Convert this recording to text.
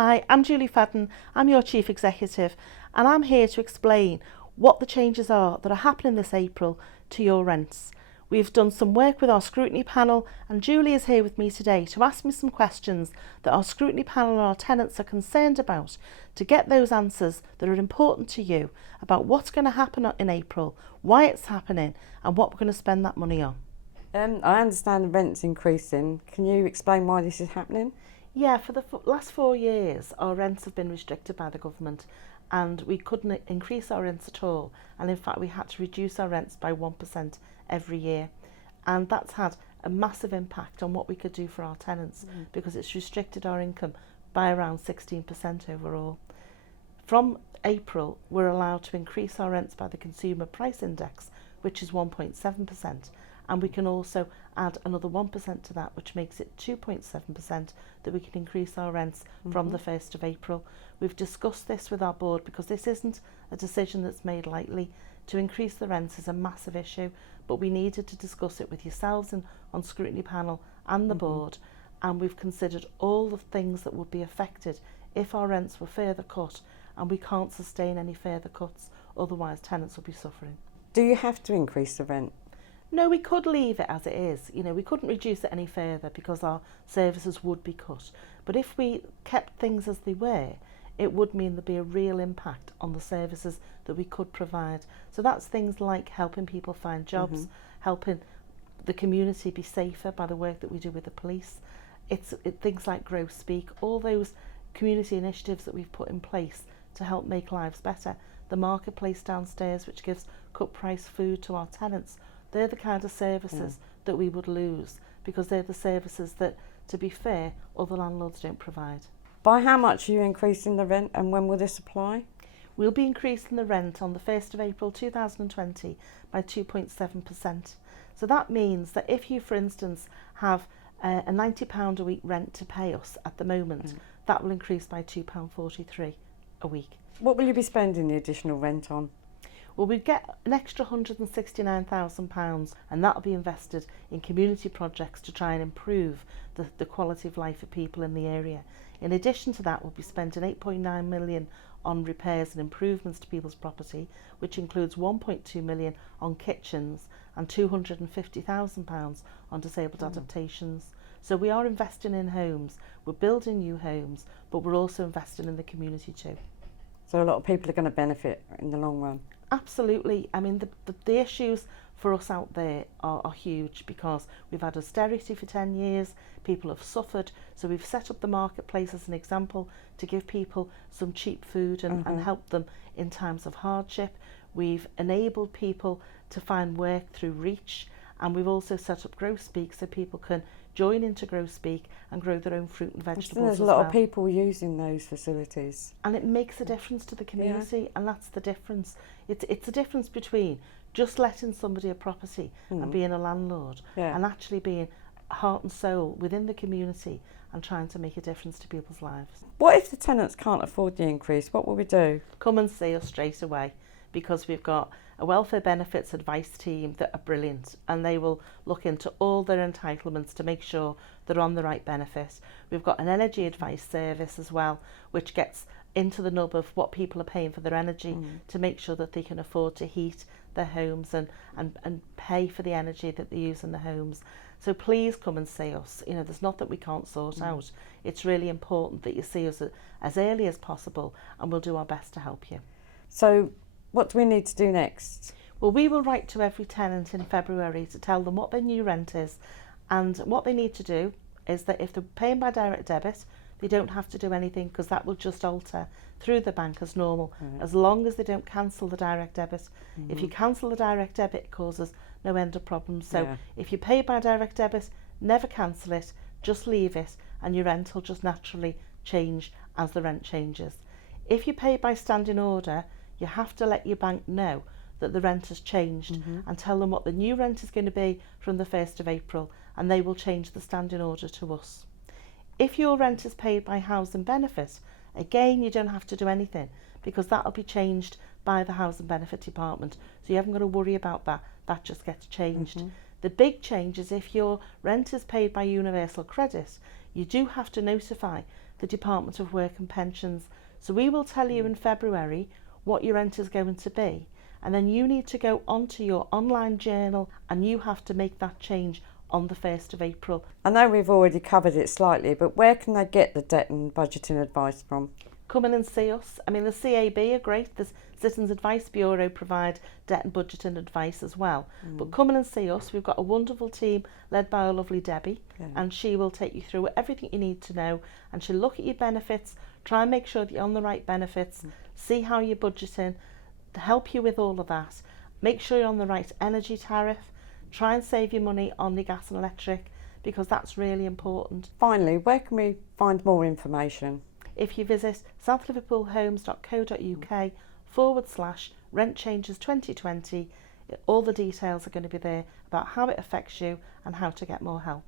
Hi, I'm Julie Fadden, I'm your Chief Executive, and I'm here to explain what the changes are that are happening this April to your rents. We've done some work with our Scrutiny Panel, and Julie is here with me today to ask me some questions that our Scrutiny Panel and our tenants are concerned about, to get those answers that are important to you about what's going to happen in April, why it's happening, and what we're going to spend that money on. I understand the rent's increasing. Can you explain why this is happening? Yeah, for the last 4 years, our rents have been restricted by the government, and we couldn't increase our rents at all. And in fact, we had to reduce our rents by 1% every year. And that's had a massive impact on what we could do for our tenants, because it's restricted our income by around 16% overall. From April, we're allowed to increase our rents by the Consumer Price Index, which is 1.7%. And we can also add another 1% to that, which makes it 2.7% that we can increase our rents from the 1st of April. We've discussed this with our board because this isn't a decision that's made lightly. To increase the rents is a massive issue, but we needed to discuss it with yourselves and on Scrutiny Panel and the board, and we've considered all the things that would be affected if our rents were further cut, and we can't sustain any further cuts, otherwise tenants will be suffering. Do you have to increase the rent? No, we could leave it as it is. You know, we couldn't reduce it any further because our services would be cut. But if we kept things as they were, it would mean there'd be a real impact on the services that we could provide. So that's things like helping people find jobs, helping the community be safer by the work that we do with the police. It's things like Grow Speak, all those community initiatives that we've put in place to help make lives better. The marketplace downstairs, which gives cut price food to our tenants. They're the kind of services that we would lose, because they're the services that, to be fair, other landlords don't provide. By how much are you increasing the rent, and when will this apply? We'll be increasing the rent on the 1st of April 2020 by 2.7%. So that means that if you, for instance, have a £90 a week rent to pay us at the moment, that will increase by £2.43 a week. What will you be spending the additional rent on? Well, we'd get an extra £169,000, and that'll be invested in community projects to try and improve the quality of life of people in the area. In addition to that, we'll be spending £8.9 million on repairs and improvements to people's property, which includes £1.2 million on kitchens and £250,000 on disabled adaptations. So we are investing in homes, we're building new homes, but we're also investing in the community too. So a lot of people are going to benefit in the long run. Absolutely. I mean, the issues for us out there are huge, because we've had austerity for 10 years, people have suffered, so we've set up the marketplace as an example to give people some cheap food and help them in times of hardship. We've enabled people to find work through Reach, and we've also set up Grow Speak so people can join into Grow Speak and grow their own fruit and vegetables. There's a lot of people using those facilities. And it makes a difference to the community, and that's the difference. It's a difference between just letting somebody a property and being a landlord, and actually being heart and soul within the community and trying to make a difference to people's lives. What if the tenants can't afford the increase? What will we do? Come and see us straight away, because we've got a welfare benefits advice team that are brilliant, and they will look into all their entitlements to make sure they're on the right benefit. We've got an energy advice service as well, which gets into the nub of what people are paying for their energy to make sure that they can afford to heat their homes and pay for the energy that they use in the homes. So please come and see us. You know, there's not that we can't sort out. It's really important that you see us as early as possible, and we'll do our best to help you. So what do we need to do next? Well, we will write to every tenant in February to tell them what their new rent is, and what they need to do is that if they're paying by direct debit, they don't have to do anything, because that will just alter through the bank as normal, as long as they don't cancel the direct debit. If you cancel the direct debit, it causes no end of problems. So if you pay by direct debit, never cancel it, just leave it, and your rent will just naturally change as the rent changes. If you pay by standing order, you have to let your bank know that the rent has changed and tell them what the new rent is going to be from the 1st of April, and they will change the standing order to us. If your rent is paid by housing benefit, again, you don't have to do anything, because that'll be changed by the housing benefit department. So you haven't got to worry about that. That just gets changed. The big change is if your rent is paid by universal credit, you do have to notify the Department of Work and Pensions. So we will tell you in February what your rent is going to be, and then you need to go onto your online journal and you have to make that change on the 1st of April. I know we've already covered it slightly, but where can they get the debt and budgeting advice from? Come in and see us. I mean, the CAB are great. The Citizens Advice Bureau provide debt and budgeting advice as well. But come in and see us. We've got a wonderful team led by our lovely Debbie, and she will take you through everything you need to know, and she'll look at your benefits, try and make sure that you're on the right benefits, see how you're budgeting, help you with all of that, make sure you're on the right energy tariff, try and save your money on your gas and electric, because that's really important. Finally, where can we find more information? If you visit southliverpoolhomes.co.uk/rent changes 2020, all the details are going to be there about how it affects you and how to get more help.